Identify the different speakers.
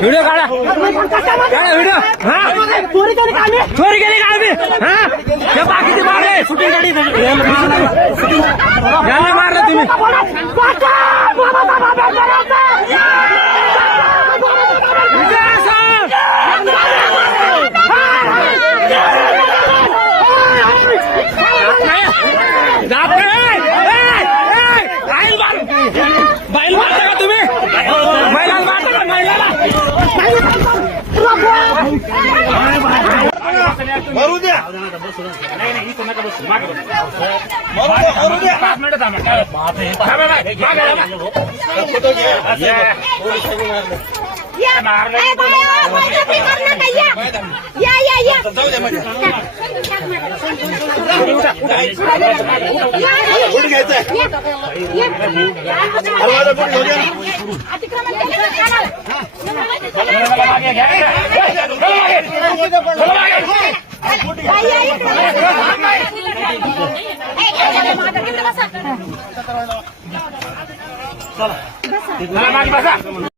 Speaker 1: Video काढा काढा video हा
Speaker 2: चोरी केली का आम्ही
Speaker 1: चोरी केली का आम्ही हा हे बाकीचे मारले शूटिंग गाडी यांना मारलं तुम्ही मरू
Speaker 3: द्या
Speaker 4: या ए, बाया, बळजबरी करू नका, या. या या या
Speaker 3: जाऊ द्या मध्ये कुठे घ्यायचंय द्या
Speaker 4: अतिक्रमण केलं का? या, या, इकडं. ए, ए, माझं तिकडं बसा.
Speaker 1: बसा